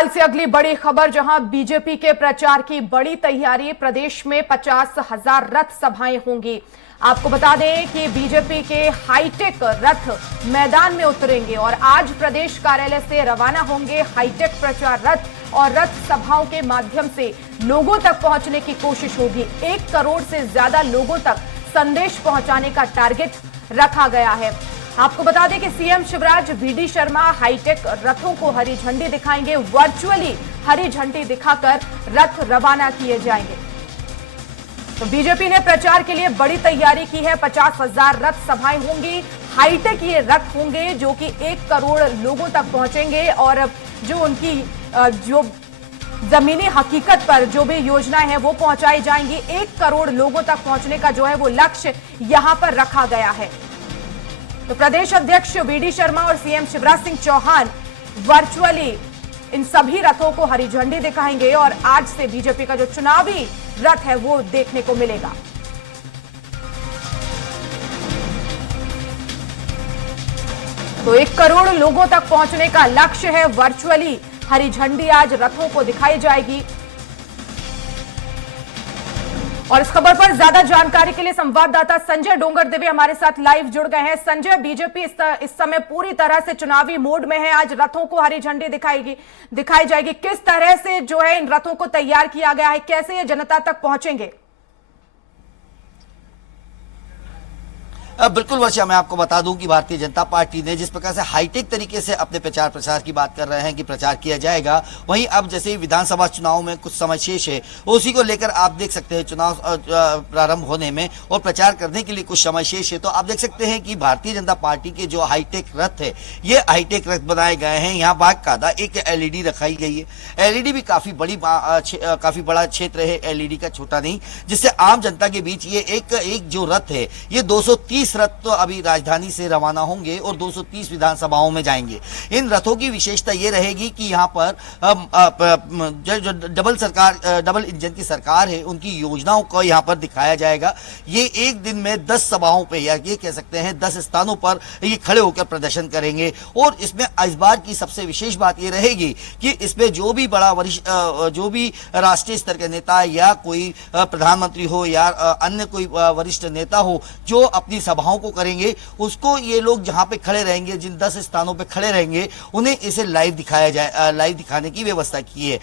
भोपाल से अगली बड़ी खबर, जहां बीजेपी के प्रचार की बड़ी तैयारी। प्रदेश में 50,000 रथ सभाएं होंगी। आपको बता दें कि बीजेपी के हाईटेक रथ मैदान में उतरेंगे और आज प्रदेश कार्यालय से रवाना होंगे हाईटेक प्रचार रथ और रथ सभाओं के माध्यम से लोगों तक पहुंचने की कोशिश होगी। 1 करोड़ से ज्यादा लोगों तक संदेश पहुंचाने का टारगेट रखा गया है। आपको बता दें कि CM Shivraj VD Sharma hitech रथों को हरी झंडी दिखाएंगे। वर्चुअली हरी झंडी दिखाकर रथ रवाना किए जाएंगे। तो बीजेपी ने प्रचार के लिए बड़ी तैयारी की है। 50,000 रथ सभाएं होंगी। हाईटेक ये रथ होंगे जो कि 1 करोड़ लोगों तक पहुंचेंगे और जो उनकी जो जमीनी हकीकत पर जो भी योजनाएं हैं वो पहुंचाई जाएंगी। 1 करोड़ लोगों तक पहुंचने का जो है वो लक्ष्य यहां पर रखा गया है। तो प्रदेश अध्यक्ष वीडी शर्मा और सीएम शिवराज सिंह चौहान वर्चुअली इन सभी रथों को हरी झंडी दिखाएंगे और आज से बीजेपी का जो चुनावी रथ है वो देखने को मिलेगा। तो 1 करोड़ लोगों तक पहुंचने का लक्ष्य है। वर्चुअली हरी झंडी आज रथों को दिखाई जाएगी। और इस खबर पर ज्यादा जानकारी के लिए संवाददाता संजय डोंगरदेवी हमारे साथ लाइव जुड़ गए हैं। संजय, बीजेपी इस समय पूरी तरह से चुनावी मोड में है। आज रथों को हरी झंडी दिखाई जाएगी। किस तरह से जो है इन रथों को तैयार किया गया है, कैसे ये जनता तक पहुंचेंगे? बिल्कुल वर्षा, मैं आपको बता दूं कि भारतीय जनता पार्टी ने जिस प्रकार से हाईटेक तरीके से अपने प्रचार प्रसार की बात कर रहे हैं कि प्रचार किया जाएगा, वहीं अब जैसे ही विधानसभा चुनाव में कुछ समय शेष है उसी को लेकर आप देख सकते हैं चुनाव प्रारंभ होने में और प्रचार करने के लिए कुछ समय शेष है। तो आप देख सकते हैं कि भारतीय जनता पार्टी के जो हाईटेक रथ है, ये हाईटेक रथ बनाए गए हैं। यहाँ बाकायदा एक एलईडी रखाई गई है। एलईडी भी काफी काफी बड़ा क्षेत्र है, एलईडी का छोटा नहीं, जिससे आम जनता के बीच ये एक जो रथ है ये 230 रथ तो अभी राजधानी से रवाना होंगे और 230 विधानसभाओं में जाएंगे। इन रथों की विशेषता ये रहेगी कि यहाँ पर जो डबल इंजन की सरकार है उनकी योजनाओं को यहाँ पर दिखाया जाएगा। ये एक दिन में 10 सभाओं पे या ये कह सकते हैं 10 स्थानों पर ये खड़े होकर प्रदर्शन करेंगे। और इसमें इस बार की सबसे विशेष बात ये रहेगी कि इसमें जो भी बड़ा वरिष्ठ जो भी राष्ट्रीय स्तर के नेता या कोई प्रधानमंत्री हो या अन्य कोई वरिष्ठ नेता हो जो अपनी सभाओं को करेंगे, उसको ये लोग जहां पे खड़े रहेंगे, जिन 10 स्थानों पे खड़े रहेंगे, उन्हें इसे लाइव दिखाया जाए, लाइव दिखाने की व्यवस्था की है।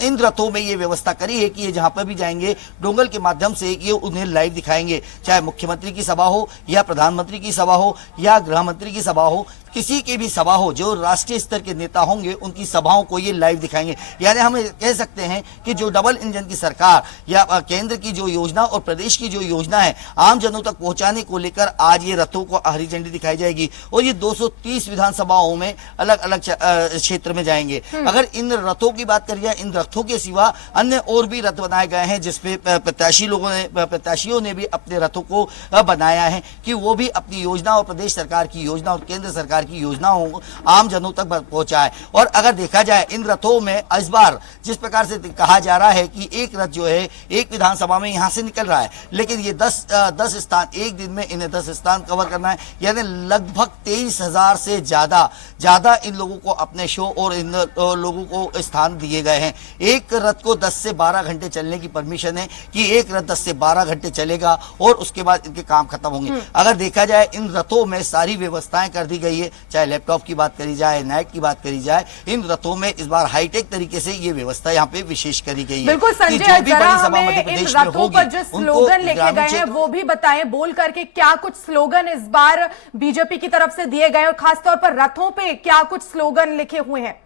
इन रथों में ये व्यवस्था करी है कि ये जहां पर भी जाएंगे डोंगल के माध्यम से ये उन्हें लाइव दिखाएंगे। चाहे मुख्यमंत्री की सभा हो या प्रधानमंत्री की सभा हो या गृह मंत्री की सभा हो, किसी की भी सभा हो, जो राष्ट्रीय स्तर के नेता होंगे उनकी सभाओं को ये लाइव दिखाएंगे। यानी हम कह सकते हैं कि जो डबल इंजन की सरकार या केंद्र की जो योजना और प्रदेश की जो योजना है आम जनों तक पहुंचाने को लेकर आज ये रथों को हरी झंडी दिखाई जाएगी और ये 230 विधानसभाओं में अलग अलग क्षेत्र में जाएंगे। अगर इन रथों की बात करिए, इन रथों के सिवा अन्य और भी रथ बनाए गए हैं जिसपे प्रत्याशियों ने भी अपने रथों को बनाया है कि वो भी अपनी योजना और प्रदेश सरकार की योजना और केंद्र सरकार की योजनाओं को आम जनों तक पहुंचाए। और अगर देखा जाए इन रथों में इस बार जिस प्रकार से कहा जा रहा है कि एक रथ जो है एक विधानसभा में यहां से निकल रहा है, लेकिन ये 10 स्थान, एक दिन में इन्हें 10 स्थान कवर करना है। यानी लगभग 23,000 से ज्यादा इन लोगों को अपने शो और इन लोगों को स्थान दिए गए हैं। एक रथ को 10 से 12 घंटे चलने की परमिशन है कि एक रथ 10 से 12 घंटे चलेगा और उसके बाद इनके काम खत्म होंगे। अगर देखा जाए इन रथों में सारी व्यवस्थाएं कर दी गई है, चाहे लैपटॉप की बात करी जाए, नाइट की बात करी जाए, इन रथों में इस बार हाईटेक तरीके से ये व्यवस्था यहाँ पे विशेष करी गई है। बिल्कुल संजय, जरा हमें इन रथों पर जो स्लोगन लिखे गए हैं वो भी बताएं, बोल करके क्या कुछ स्लोगन इस बार बीजेपी की तरफ से दिए गए और खासतौर पर रथों पे क्या कुछ स्लोगन लिखे हुए हैं?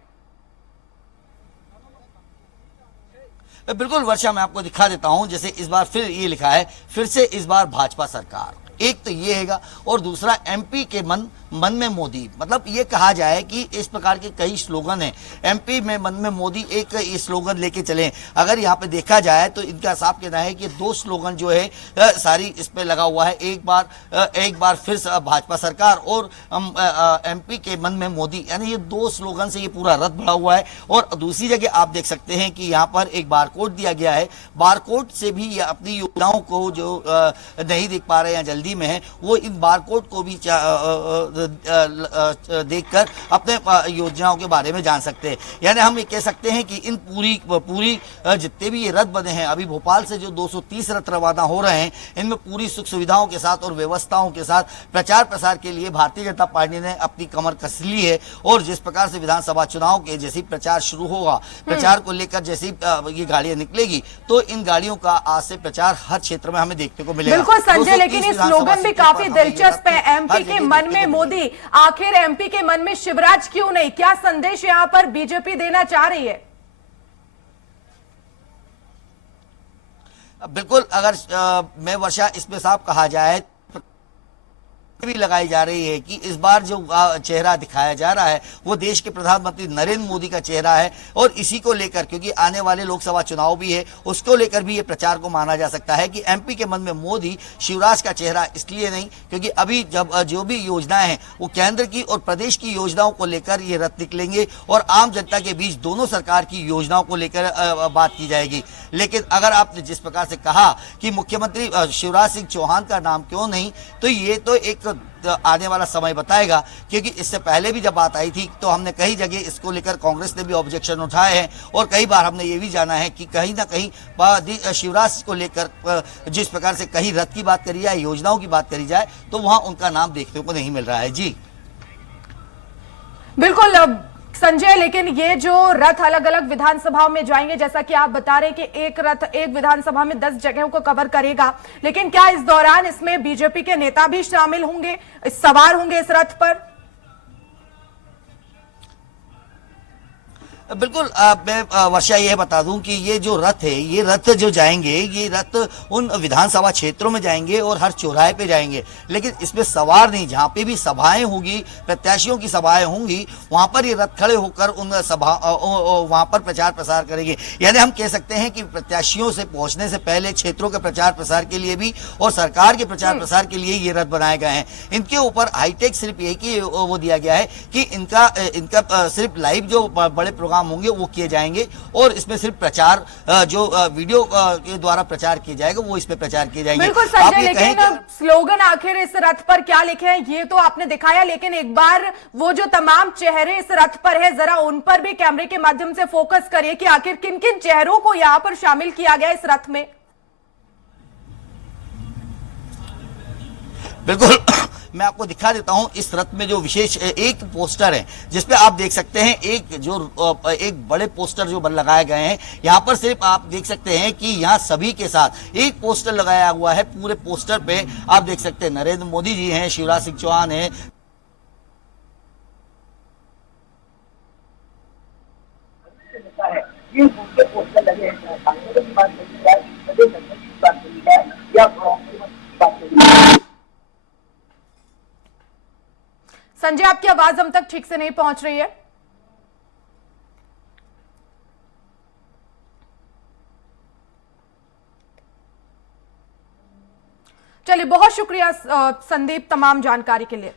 बिल्कुल वर्षा, मैं आपको दिखा देता हूं। जैसे इस बार फिर ये लिखा है, फिर से इस बार भाजपा सरकार। एक तो ये हैगा और दूसरा एमपी के मन में मोदी। मतलब ये कहा जाए कि इस प्रकार के कई स्लोगन हैं। एमपी में मन में मोदी एक स्लोगन लेके चले। अगर यहाँ पे देखा जाए तो इनका साफ कहना है कि 2 स्लोगन जो है सारी इस पे लगा हुआ है। एक बार फिर भाजपा सरकार और एमपी के मन में मोदी, यानी ये 2 स्लोगन से ये पूरा रथ भरा हुआ है। और दूसरी जगह आप देख सकते हैं कि यहाँ पर एक बारकोड दिया गया है। बारकोड से भी ये अपनी योजनाओं को जो नहीं देख पा रहे हैं या जल्दी में है, वो इन बारकोड को भी देखकर अपने योजनाओं के बारे में जान सकते हैं। यानी हम ये कह सकते हैं कि इन पूरी जितने भी ये रथ बने हैं, अभी भोपाल से जो 230 रथ रवाना हो रहे हैं, इनमें पूरी सुख सुविधाओं के साथ और व्यवस्थाओं के साथ प्रचार प्रसार के लिए भारतीय जनता पार्टी ने अपनी कमर कस ली है। और जिस प्रकार से विधानसभा चुनाव के जैसे ही प्रचार शुरू होगा, प्रचार को लेकर जैसे ये गाड़ियां निकलेगी, तो इन गाड़ियों का आज से प्रचार हर क्षेत्र में हमें देखने को मिलेगा। बिल्कुल संजय, लेकिन ये स्लोगन भी काफी दिलचस्प है, एमपी के मन में मोदी। आखिर एमपी के मन में शिवराज क्यों नहीं? क्या संदेश यहां पर बीजेपी देना चाह रही है? बिल्कुल, अगर मैं वर्षा इसमें साफ कहा जाए भी लगाई जा रही है कि इस बार जो चेहरा दिखाया जा रहा है वो देश के प्रधानमंत्री नरेंद्र मोदी का चेहरा है। और इसी को लेकर, क्योंकि आने वाले लोकसभा चुनाव भी है, उसको लेकर भी ये प्रचार को माना जा सकता है कि एमपी के मन में मोदी, शिवराज का चेहरा इसलिए नहीं क्योंकि अभी जब जो भी योजनाएं हैं वो केंद्र की और प्रदेश की योजनाओं को लेकर ये रथ निकलेंगे और आम जनता के बीच दोनों सरकार की योजनाओं को लेकर बात की जाएगी। लेकिन अगर आपने जिस प्रकार से कहा कि मुख्यमंत्री शिवराज सिंह चौहान का नाम क्यों नहीं, तो ये तो एक आने वाला समय बताएगा। क्योंकि इससे पहले भी जब बात आई थी तो हमने कई जगह इसको लेकर कांग्रेस ने भी ऑब्जेक्शन उठाए हैं और कई बार हमने ये भी जाना है कि कहीं ना कहीं शिवराज को लेकर जिस प्रकार से कहीं रथ की बात करी जाए, योजनाओं की बात करी जाए, तो वहां उनका नाम देखने को नहीं मिल रहा है। जी बिल्कुल संजय, लेकिन ये जो रथ अलग अलग विधानसभाओं में जाएंगे, जैसा कि आप बता रहे हैं कि एक रथ एक विधानसभा में 10 जगहों को कवर करेगा, लेकिन क्या इस दौरान इसमें बीजेपी के नेता भी शामिल होंगे, सवार होंगे इस रथ पर? बिल्कुल, मैं वर्षा यह बता दूं कि ये जो रथ है, ये रथ जो जाएंगे, ये रथ उन विधानसभा क्षेत्रों में जाएंगे और हर चौराहे पे जाएंगे, लेकिन इसमें सवार नहीं। जहां पे भी सभाएं होंगी, प्रत्याशियों की सभाएं होंगी, वहां पर ये रथ खड़े होकर उन वहां पर प्रचार प्रसार करेंगे। यानी हम कह सकते हैं कि प्रत्याशियों से पहुंचने से पहले क्षेत्रों के प्रचार प्रसार के लिए भी और सरकार के प्रचार प्रसार के लिए ये रथ बनाए गए हैं। इनके ऊपर हाईटेक सिर्फ एक ही वो दिया गया है कि इनका सिर्फ लाइव जो बड़े प्रोग्राम होंगे वो किए जाएंगे और इसमें सिर्फ प्रचार जो वीडियो के द्वारा प्रचार किया जाएगा वो इसमें प्रचार किए जाएंगे। बिल्कुल संजय, लेकिन स्लोगन आखिर इस रथ पर क्या लिखे हैं ये तो आपने दिखाया, लेकिन एक बार वो जो तमाम चेहरे इस रथ पर है, जरा उन पर भी कैमरे के माध्यम से फोकस करिए कि आखिर किन किन चेहरों को यहां पर शामिल किया गया इस रथ में। बिल्कुल, मैं आपको दिखा देता हूं इस रथ में जो विशेष एक पोस्टर है जिसपे आप देख सकते हैं एक बड़े पोस्टर जो लगाए गए हैं। यहां पर सिर्फ आप देख सकते हैं कि यहां सभी के साथ एक पोस्टर लगाया हुआ है। पूरे पोस्टर पे आप देख सकते हैं नरेंद्र मोदी जी हैं, शिवराज सिंह चौहान है, ये पोस्टर लगे हैं। संजय, आपकी आवाज हम तक ठीक से नहीं पहुंच रही है। चलिए, बहुत शुक्रिया संदीप तमाम जानकारी के लिए।